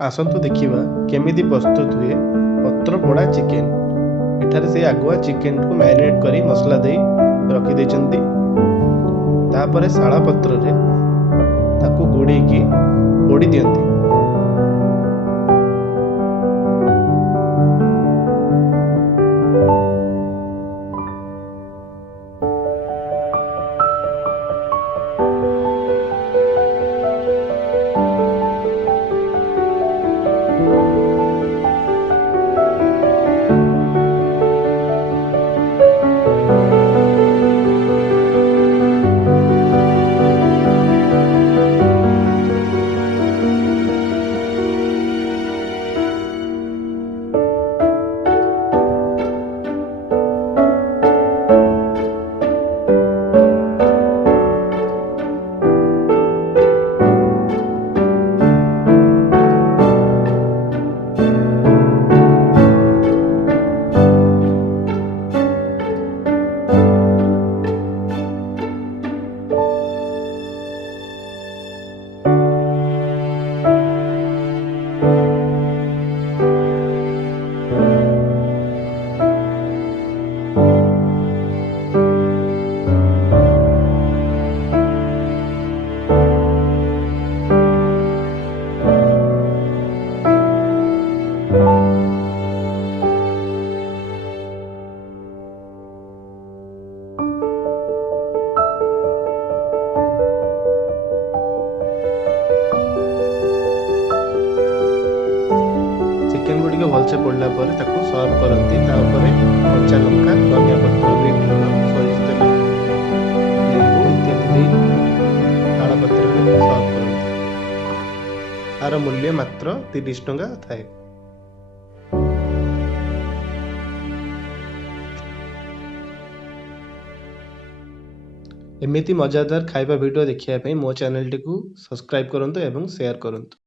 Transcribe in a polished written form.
आसतु देखिबा केमिति प्रस्तुत हुए पत्र पोड़ा चिकेन। एठारे से आगुआ चिकेन को मैरिनेट करी मसला दे रखी देछंती। तापरे शाला पत्र रे ताकू गुड़ी की पोड़ी दियंती। चिकेन गुड़ी को भलसे पोड़ला पर ताकू सर्व करती। तापर कच्चा लंका, धनिया पत्र, बीट लूण, सोरिष तेल, लेंबू इत्यादि दे ताला पत्र में सर्व करती। तार मूल्य मात्र 30 टंका थाए। एमिति मजादार खाइबा वीडियो देखिया पे मो चैनल टी को सब्सक्राइब करंतु एवं शेयर करंतु।